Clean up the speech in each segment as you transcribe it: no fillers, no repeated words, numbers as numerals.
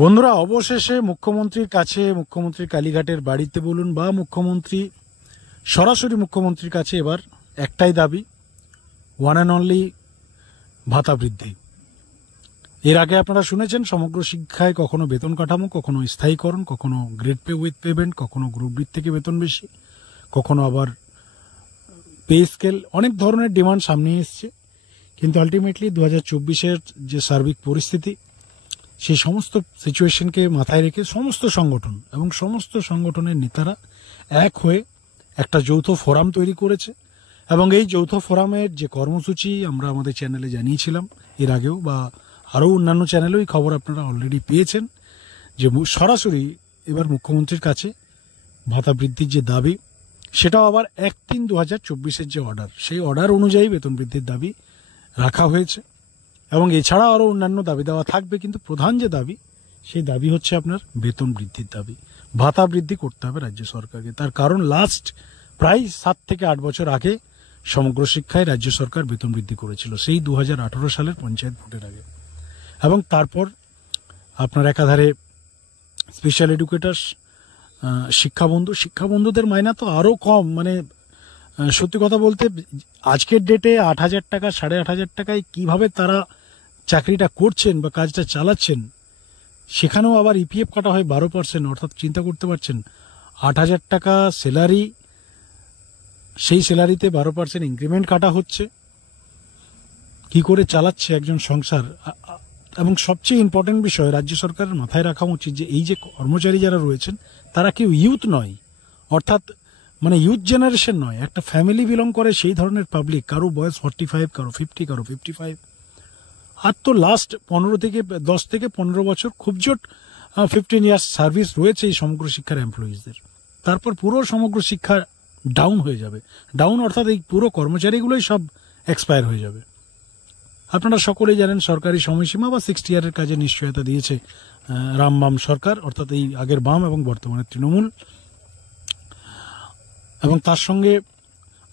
বন্ধুরা, অবশেষে মুখ্যমন্ত্রীর কাছে, মুখ্যমন্ত্রী কালীঘাটের বাড়িতে বলুন বা সরাসরি মুখ্যমন্ত্রীর কাছে এবার একটাই দাবি, ওয়ান অ্যান্ড অনলি ভাতা বৃদ্ধি। এর আগে আপনারা শুনেছেন সমগ্র শিক্ষায় কখনো বেতন কাঠামো, কখনো স্থায়ীকরণ, কখনো গ্রেড পে উইথ পেমেন্ট, কখনো গ্রুপ বি থেকে বেতন বেশি, কখনো আবার পে স্কেল, অনেক ধরনের ডিমান্ড সামনে এসছে। কিন্তু আলটিমেটলি 2024-এর যে সার্বিক পরিস্থিতি, সেই সমস্ত সিচুয়েশনকে মাথায় রেখে সমস্ত সংগঠন এবং সমস্ত সংগঠনের নেতারা এক হয়ে একটা যৌথ ফোরাম তৈরি করেছে। এবং এই যৌথ ফোরামের যে কর্মসূচি আমরা আমাদের চ্যানেলে জানিয়েছিলাম এর আগেও, বা আরও অন্যান্য চ্যানেলেও এই খবর আপনারা অলরেডি পেয়েছেন, যে সরাসরি এবার মুখ্যমন্ত্রীর কাছে ভাতা বৃদ্ধির যে দাবি, সেটাও আবার 1/3/2024-এর যে অর্ডার, সেই অর্ডার অনুযায়ী বেতন বৃদ্ধির দাবি রাখা হয়েছে। এবং এছাড়া আরও অন্যান্য দাবি দেওয়া থাকবে, কিন্তু প্রধান যে দাবি, সেই দাবি হচ্ছে আপনার বেতন বৃদ্ধির দাবি। ভাতা বৃদ্ধি করতে হবে রাজ্য সরকারকে। তার কারণ লাস্ট প্রায় 7 থেকে 8 বছর আগে সমগ্র শিক্ষায় রাজ্য সরকার বেতন বৃদ্ধি করেছিল, সেই 2018 সালের পঞ্চায়েত ভোটের আগে। এবং তারপর আপনার একাধারে স্পেশাল এডুকেটার্স, শিক্ষাবন্ধুদের মাইনা তো আরও কম। মানে সত্যি কথা বলতে আজকের ডেটে 8,000 টাকা, 8,500 টাকায় কিভাবে তারা চাকরিটা করছেন বা কাজটা চালাচ্ছেন, সেখানেও আবার ইপিএফ কাটা হয় 12%। অর্থাৎ চিন্তা করতে পারছেন, 8,000 টাকা স্যালারি, সেই স্যালারিতে 12% ইনক্রিমেন্ট কাটা হচ্ছে। কি করে চালাচ্ছে একজন সংসার? এবং সবচেয়ে ইম্পর্টেন্ট বিষয়, রাজ্য সরকারের মাথায় রাখা উচিত যে এই যে কর্মচারী যারা রয়েছেন, তারা কেউ ইউথ নয়, অর্থাৎ মানে ইউথ জেনারেশন নয়, একটা ফ্যামিলি বিলং করে সেই ধরনের পাবলিক। কারো বয়স 45, কারো 50, কারো 55। আর তো লাস্ট 10 থেকে 15 বছর, খুব জোট 15 ইয়ার্স সার্ভিস রয়েছে এই সমগ্র শিক্ষার এমপ্লয়িজদের। তারপর পুরো সমগ্র শিক্ষা ডাউন হয়ে যাবে। ডাউন অর্থাৎ এই পুরো কর্মচারীগুলোই সব এক্সপায়ার হয়ে যাবে। আপনারা সকলেই জানেন সরকারি সময়সীমা বা 60 ইয়ারের কাজে নিশ্চয়তা দিয়েছে রামবাম সরকার, অর্থাৎ এই আগের বাম এবং বর্তমানে তৃণমূল। এবং তার সঙ্গে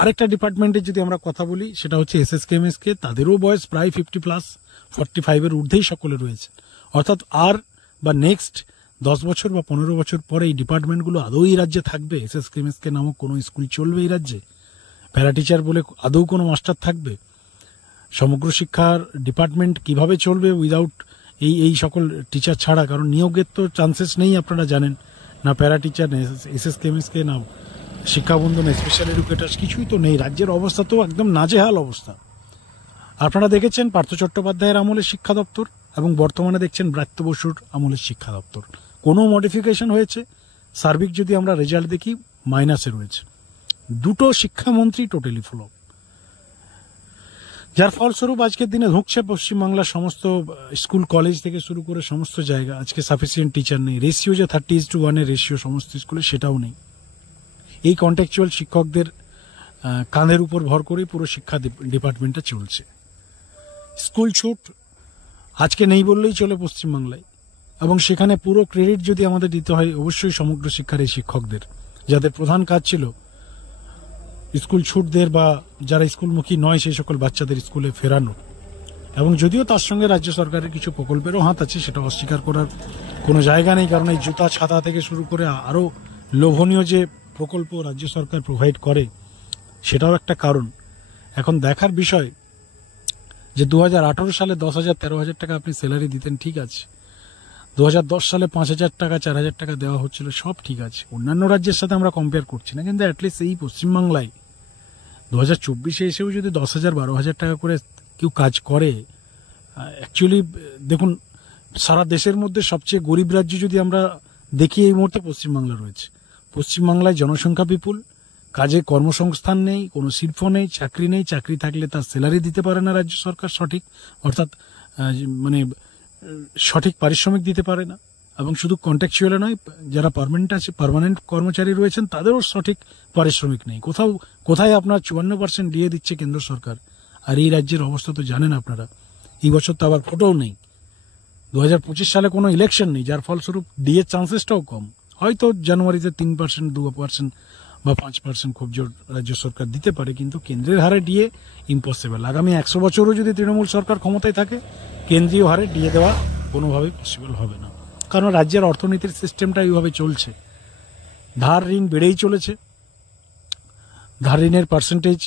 আরেকটা ডিপার্টমেন্টের যদি আমরা কথা বলি, সেটা হচ্ছে এসএসকেএমএসকে। তাদেরও বয়স প্রায় 50+, 45-এর ঊর্ধ্বেই সকলে রয়েছে। অর্থাৎ আর বা নেক্সট 10 বছর বা 15 বছর পরে এই ডিপার্টমেন্টগুলো আদৌ এই রাজ্যে থাকবে? এসএসকেএমএসকে নামক কোনো স্কুল চলবে এই রাজ্যে? প্যারাটিচার বলে আদৌ কোনো মাস্টার থাকবে? সমগ্র শিক্ষার ডিপার্টমেন্ট কিভাবে চলবে উইদাউট এই সকল টিচার ছাড়া? কারণ নিয়োগের তো চান্সেস নেই, আপনারা জানেন। না প্যারাটিচার, না এসএসকেএমএসকে, না শিক্ষাবন্ধু, না স্পেশাল এডুকেটার্স, কিছুই তো নেই। রাজ্যের অবস্থা তো একদম নাজেহাল অবস্থা। আপনারা দেখেছেন পার্থ চট্টোপাধ্যায়ের আমলের শিক্ষা দপ্তর এবং বর্তমানে দেখছেন ব্রাত্য বসুর আমলের শিক্ষা দপ্তর। কোনো মডিফিকেশন হয়েছে? সার্বিক যদি আমরা রেজাল্ট দেখি, মাইনাসে রয়েছে। দুটো শিক্ষামন্ত্রী টোটালি ফ্লপ, যার ফলস্বরূপ আজকের দিনে ধুঁকছে পশ্চিমবাংলার সমস্ত স্কুল কলেজ থেকে শুরু করে সমস্ত জায়গা। আজকে সাফিসিয়েন্ট টিচার নেই। রেশিও যে 30:1 রেশিও সমস্ত স্কুলে, সেটাও নেই। এই কন্ট্যাকচুয়াল শিক্ষকদের কাঁধের উপর ভর করে পুরো শিক্ষা ডিপার্টমেন্টটা চলছে। স্কুল ছুট আজকে নেই বললেই চলে পশ্চিমবাংলায়। এবং সেখানে পুরো ক্রেডিট যদি আমাদের দিতে হয়, অবশ্যই সমগ্র শিক্ষার এই শিক্ষকদের, যাদের প্রধান কাজ ছিল স্কুল ছুটদের বা যারা স্কুলমুখী নয় সেই সকল বাচ্চাদের স্কুলে ফেরানো। এবং যদিও তার সঙ্গে রাজ্য সরকারের কিছু প্রকল্পেরও হাত আছে, সেটা অস্বীকার করার কোনো জায়গা নেই। কারণ এই জুতা ছাতা থেকে শুরু করে আরও লোভনীয় যে প্রকল্প রাজ্য সরকার প্রোভাইড করে, সেটাও একটা কারণ। এখন দেখার বিষয় যে 2018 সালে 10,000, 13,000 টাকা আপনি স্যালারি দিতেন, ঠিক আছে। 2010 সালে 5,000 টাকা, 4,000 টাকা দেওয়া হচ্ছিল, সব ঠিক আছে। অন্যান্য রাজ্যের সাথে আমরা কম্পেয়ার করছি না, কিন্তু অ্যাটলিস্ট এই পশ্চিমবাংলায় 2024-এ এসেও যদি 10,000, 12,000 টাকা করে কেউ কাজ করে, অ্যাকচুয়ালি দেখুন, সারা দেশের মধ্যে সবচেয়ে গরিব রাজ্য যদি আমরা দেখি, এই মুহূর্তে পশ্চিমবাংলা রয়েছে। পশ্চিমবাংলায় জনসংখ্যা বিপুল, কাজে কর্মসংস্থান নেই, কোনো শিল্প নেই, চাকরি নেই। চাকরি থাকলে তার স্যালারি দিতে পারে না রাজ্য সরকার সঠিক, অর্থাৎ মানে সঠিক পারিশ্রমিক দিতে পারে না। এবং শুধু কন্ট্রাকচুয়াল নয়, যারা পার্মানেন্ট কর্মচারী রয়েছেন, তাদেরও সঠিক পারিশ্রমিক নেই। কোথায় আপনার 54% দিয়ে দিচ্ছে কেন্দ্র সরকার। আর এই রাজ্যের অবস্থা তো জানেন আপনারা। এই বছর তো আবার ভোটও নেই, 2025 সালে কোনো ইলেকশন নেই, যার ফলস্বরূপ ডিএর চান্সেসটাও কম। হয়তো জানুয়ারিতে 3%, 2% বা 5% খুব জোর রাজ্য সরকার দিতে পারে, কিন্তু কেন্দ্রের হারে ডিএ ইম্পসিবল। আগামী 100 বছরও যদি তৃণমূল সরকার ক্ষমতায় থাকে, কেন্দ্রীয় হারে ডিএ দেওয়া কোনোভাবেই পসিবল হবে না। কারণ রাজ্যের অর্থনীতির সিস্টেমটা এইভাবে চলছে, ধার ঋণ বেড়েই চলেছে। ধার ঋণের পার্সেন্টেজ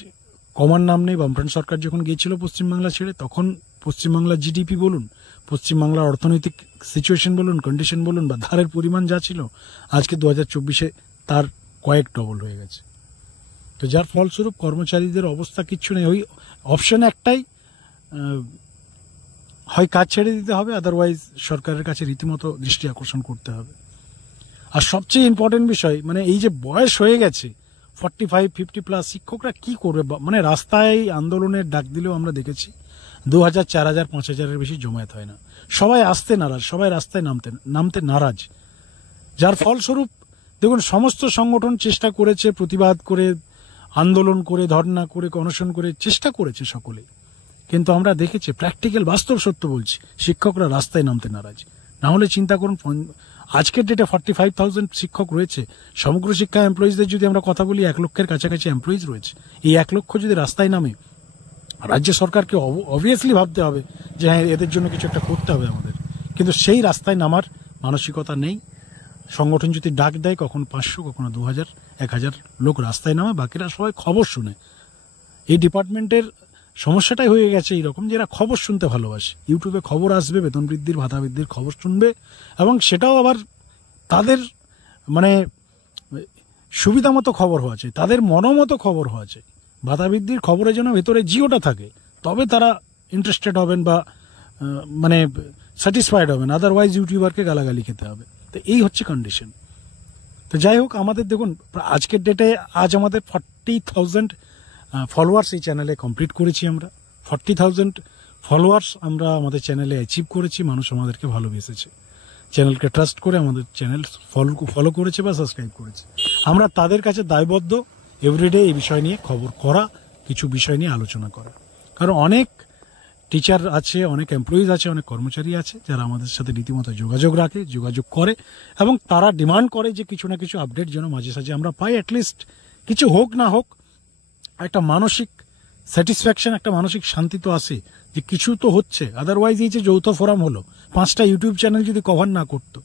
কমার নাম নেই। বামফ্রন্ট সরকার যখন গিয়েছিল পশ্চিমবাংলা ছেড়ে, তখন পশ্চিমবাংলার জিডিপি বলুন, পশ্চিমবাংলার অর্থনৈতিক সিচুয়েশন বলুন, কন্ডিশন বলুন, বা ধারের পরিমাণ যা ছিল, আজকে 2024-এ তার কয়েক ডবল হয়ে গেছে। তো যার ফলস্বরূপ কর্মচারীদের অবস্থা কিচ্ছু নেই। ওই অপশন একটাই, হয় কাজ ছেড়ে দিতে হবে, আদারওয়াইজ সরকারের কাছে রীতিমতো দৃষ্টি আকর্ষণ করতে হবে। আর সবচেয়ে ইম্পর্টেন্ট বিষয়, মানে এই যে বয়স হয়ে গেছে 45-50+, শিক্ষকরা কি করবে? মানে রাস্তায় আন্দোলনের ডাক দিলেও আমরা দেখেছি 2000, 4000, 5000-এর বেশি জমায়েত হয় না। সবাই আসতে নারাজ, সবাই রাস্তায় নামতে নারাজ। যার ফলস্বরূপ দেখুন, সমস্ত সংগঠন চেষ্টা করেছে, প্রতিবাদ করে, আন্দোলন করে, ধর্ণা করে, অনশন করে চেষ্টা করেছে সকলে, কিন্তু আমরা দেখেছি প্র্যাকটিক্যাল বাস্তব সত্য বলছি, শিক্ষকরা রাস্তায় নামতে নারাজ। না হলে চিন্তা করুন, আজকের ডেটে 45,000 শিক্ষক রয়েছে। সমগ্র শিক্ষা এমপ্লয়িজদের যদি আমরা কথা বলি, 1 লক্ষের কাছাকাছি এমপ্লয়িজ রয়েছে। এই 1 লক্ষ যদি রাস্তায় নামে, রাজ্য সরকারকে অবভিয়াসলি ভাবতে হবে যে হ্যাঁ, এদের জন্য কিছু একটা করতে হবে আমাদের, কিন্তু সেই রাস্তায় নামার মানসিকতা নেই। সংগঠন যদি ডাক দেয়, কখনো 500, কখনো 2000, 1000 লোক রাস্তায় নামে, বাকিরা সবাই খবর শুনে। এই ডিপার্টমেন্টের সমস্যাটাই হয়ে গেছে এইরকম, যে এরা খবর শুনতে ভালোবাসে। ইউটিউবে খবর আসবে, বেতন বৃদ্ধির, ভাতা বৃদ্ধির খবর শুনবে, এবং সেটাও আবার তাদের মানে সুবিধা মতো খবর হওয়া চাই, তাদের মনোমতো খবর হওয়া চাই। ভাতা বৃদ্ধির খবরের জন্য ভেতরে জিওটা থাকে, তবে তারা ইন্টারেস্টেড হবেন বা মানে স্যাটিসফাইড হবেন, আদারওয়াইজ ইউটিউবারকে গালাগালি খেতে হবে। তো এই হচ্ছে কন্ডিশন। তো যাই হোক, আমাদের দেখুন আজকের ডেটে আজ আমাদের 40,000 ফলোয়ার্স এই চ্যানেলে কমপ্লিট করেছি আমরা। 40,000 ফলোয়ার্স আমরা আমাদের চ্যানেলে অ্যাচিভ করেছি। মানুষ আমাদেরকে ভালোবেসেছে, চ্যানেলকে ট্রাস্ট করে আমাদের চ্যানেল ফলো করেছে বা সাবস্ক্রাইব করেছে। আমরা তাদের কাছে দায়বদ্ধ এভরিডে এই বিষয় নিয়ে খবর করা, কিছু বিষয় নিয়ে আলোচনা করা। কারণ অনেক টিচার আছে, অনেক এমপ্লয়িজ আছে, অনেক কর্মচারী আছে যারা আমাদের সাথে রীতিমতো যোগাযোগ রাখে, যোগাযোগ করে, এবং তারা ডিমান্ড করে যে কিছু না কিছু আপডেট যেন মাঝে সাঝে আমরা পাই। অ্যাটলিস্ট কিছু হোক না হোক, একটা মানসিক স্যাটিসফ্যাকশন, একটা মানসিক শান্তি তো আসে যে কিছু তো হচ্ছে। আদারওয়াইজ এই যে যৌথ ফোরাম হলো, 5টা ইউটিউব চ্যানেল যদি কভার না করতো,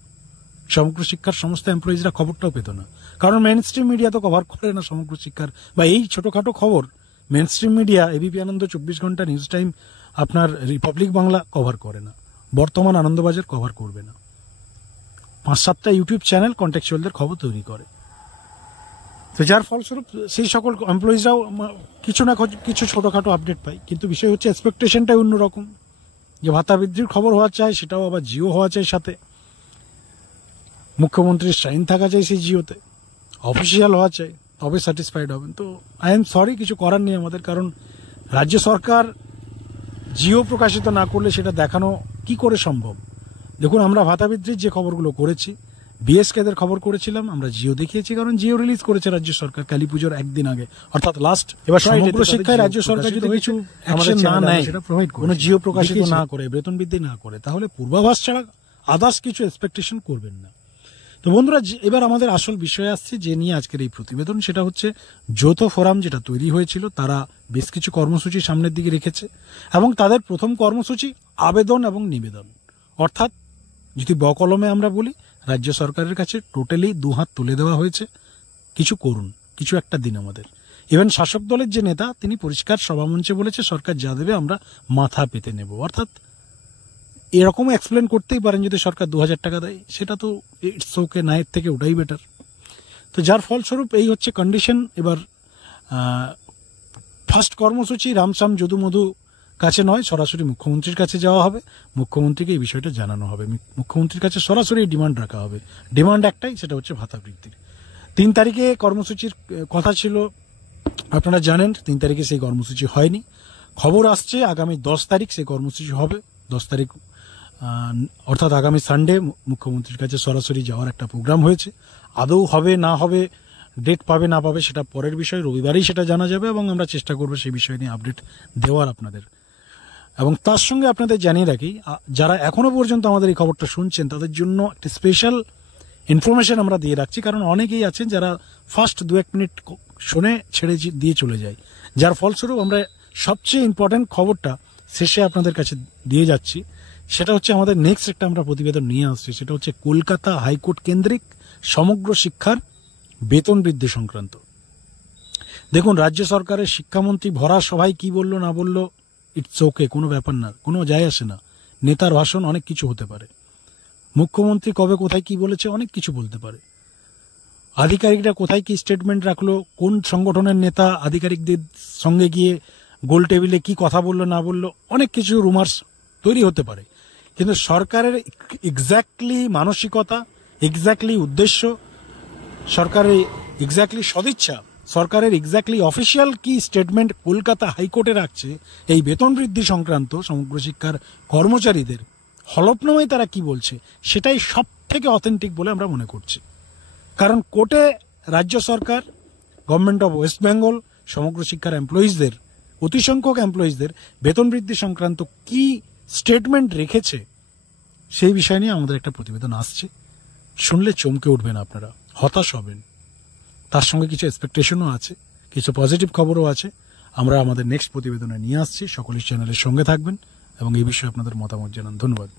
সমগ্র শিক্ষার সমস্ত এমপ্লয়িজরা খবরটাও পেত না। কারণ মেন স্ট্রিম মিডিয়া তো কভার করে না সমগ্র শিক্ষার বা এই ছোটখাটো খবর। মেন স্ট্রিম মিডিয়া, এবিপি আনন্দ, 24 ঘন্টা, নিউজ টাইম, আপনার রিপাবলিক বাংলা কভার করে না, বর্তমান আনন্দবাজার কভার করবে না। 5-7টা ইউটিউব চ্যানেল কন্টেক্সচুয়ালদের খবর তৈরি করে। তো যার ফলস্বরূপ সেই সকল এমপ্লয়িজরাও কিছু না কিছু ছোটখাটো আপডেট পাই। কিন্তু বিষয় হচ্ছে এক্সপেকটেশনটাই অন্যরকম, যে ভাতা বৃদ্ধির খবর হওয়া চাই, সেটাও আবার জিও হওয়া চাই, সাথে মুখ্যমন্ত্রীর সাইন থাকা চাই সেই জিওতে, অফিসিয়াল হওয়া চাই, তবে স্যাটিসফাইড হবেন। তো আই এম সরি, কিছু করার নেই আমাদের। কারণ রাজ্য সরকার জিও প্রকাশিত না করলে সেটা দেখানো কি করে সম্ভব? দেখুন, আমরা ভাতা বৃদ্ধির যে খবরগুলো করেছি, বিএসকেদের খবর করেছিলাম, আমরা জিও দেখিয়েছি, কারণ জিও রিলিজ করেছে রাজ্য সরকার কালী পুজোর একদিন আগে, অর্থাৎ লাস্ট। এবার সমগ্র শিক্ষায় রাজ্য সরকার যদি কিছু অ্যাকশন না নেয়, কোনো জিও প্রকাশিত না করে, বেতন বৃদ্ধি না করে, তাহলে পূর্বাভাস ছাড়া আদার্স কিছু এক্সপেকটেশন করবেন না। তো বন্ধুরা, এবার আমাদের আসল বিষয় আসছে, যে নিয়ে আজকের এই প্রতিবেদন, সেটা হচ্ছে যৌথ ফোরাম যেটা তৈরি হয়েছিল, তারা বেশ কিছু কর্মসূচি সামনের দিকে রেখেছে, এবং তাদের প্রথম কর্মসূচি আবেদন এবং নিবেদন। অর্থাৎ যদি বকলমে আমরা বলি, রাজ্য সরকারের কাছে টোটালি 2 হাত তুলে দেওয়া হয়েছে, কিছু করুন, কিছু একটা দিন আমাদের। ইভেন শাসক দলের যে নেতা, তিনি পরিষ্কার সভামঞ্চে বলেছে, সরকার যা দেবে আমরা মাথা পেতে নেব। অর্থাৎ এরকম এক্সপ্লেন করতেই পারেন, যদি সরকার 2000 টাকা দেয়, সেটা তো ইটস ওকে, না এর থেকে ওটাই বেটার। তো যার ফলস্বরূপ এই হচ্ছে কন্ডিশন। এবার ফার্স্ট কর্মসূচি রামসাম যদু মধু কাছে নয়, সরাসরি মুখ্যমন্ত্রীর কাছে যাওয়া হবে, মুখ্যমন্ত্রীকে এই বিষয়টা জানানো হবে, মুখ্যমন্ত্রীর কাছে সরাসরি ডিমান্ড রাখা হবে। ডিমান্ড একটাই, সেটা হচ্ছে ভাতা বৃদ্ধির। 3 তারিখে কর্মসূচির কথা ছিল, আপনারা জানেন 3 তারিখে সেই কর্মসূচি হয়নি। খবর আসছে আগামী 10 তারিখ সেই কর্মসূচি হবে। 10 তারিখ অর্থাৎ আগামী সানডে মুখ্যমন্ত্রীর কাছে সরাসরি যাওয়ার একটা প্রোগ্রাম হয়েছে। আদৌ হবে না হবে, ডেট পাবে না পাবে, সেটা পরের বিষয়, রবিবারই সেটা জানা যাবে, এবং আমরা চেষ্টা করবো সেই বিষয় নিয়ে আপডেট দেওয়ার আপনাদের। এবং তার সঙ্গে আপনাদের জানিয়ে রাখি, যারা এখনো পর্যন্ত আমাদের এই খবরটা শুনছেন, তাদের জন্য একটা স্পেশাল ইনফরমেশন আমরা দিয়ে রাখছি। কারণ অনেকেই আছেন যারা ফার্স্ট 2-1 মিনিট শুনে ছেড়ে দিয়ে চলে যায়, যার ফলস্বরূপ আমরা সবচেয়ে ইম্পর্টেন্ট খবরটা শেষে আপনাদের কাছে দিয়ে যাচ্ছি। সেটা হচ্ছে আমাদের নেক্সট একটা আমরা প্রতিবেদন নিয়ে আসছি, সেটা হচ্ছে কলকাতা হাইকোর্ট কেন্দ্রিক সমগ্র শিক্ষার বেতন বৃদ্ধি সংক্রান্ত। দেখুন, রাজ্য সরকারের শিক্ষামন্ত্রী ভরা সভায় কি বললো না বললো ইটস ওকে, কোনো ব্যাপার না, কোনো যায় আসে না। নেতার ভাষণ অনেক কিছু হতে পারে, মুখ্যমন্ত্রী কবে কোথায় কি বলেছে অনেক কিছু বলতে পারে, আধিকারিকরা কোথায় কি স্টেটমেন্ট রাখলো, কোন সংগঠনের নেতা আধিকারিকদের সঙ্গে গিয়ে গোল টেবিলে কি কথা বললো না বললো, অনেক কিছু রুমার্স তৈরি হতে পারে। কিন্তু সরকারের এক্স্যাক্টলি মানসিকতা, এক্স্যাক্টলি উদ্দেশ্য, সরকারের এক্স্যাক্টলি সদিচ্ছা, সরকারের এক্স্যাক্টলি অফিসিয়াল কি স্টেটমেন্ট কলকাতা হাইকোর্টে রাখছে এই বেতন বৃদ্ধি সংক্রান্ত সমগ্র শিক্ষার কর্মচারীদের হলফনামায় তারা কি বলছে, সেটাই সব থেকে অথেন্টিক বলে আমরা মনে করছি। কারণ কোর্টে রাজ্য সরকার, গভর্নমেন্ট অফ ওয়েস্ট বেঙ্গল সমগ্র শিক্ষার এমপ্লয়িজদের, অতি সংখ্যক এমপ্লয়িজদের বেতন বৃদ্ধি সংক্রান্ত কি স্টেটমেন্ট রেখেছে সেই বিষয় নিয়ে আমাদের একটা প্রতিবেদন আসছে। শুনলে চমকে উঠবেন, আপনারা হতাশ হবেন, তার সঙ্গে কিছু এক্সপেকটেশনও আছে, কিছু পজিটিভ খবরও আছে। আমরা আমাদের নেক্সট প্রতিবেদনে নিয়ে আসছি। সকলেই চ্যানেলের সঙ্গে থাকবেন এবং এই বিষয়ে আপনাদের মতামত জানান। ধন্যবাদ।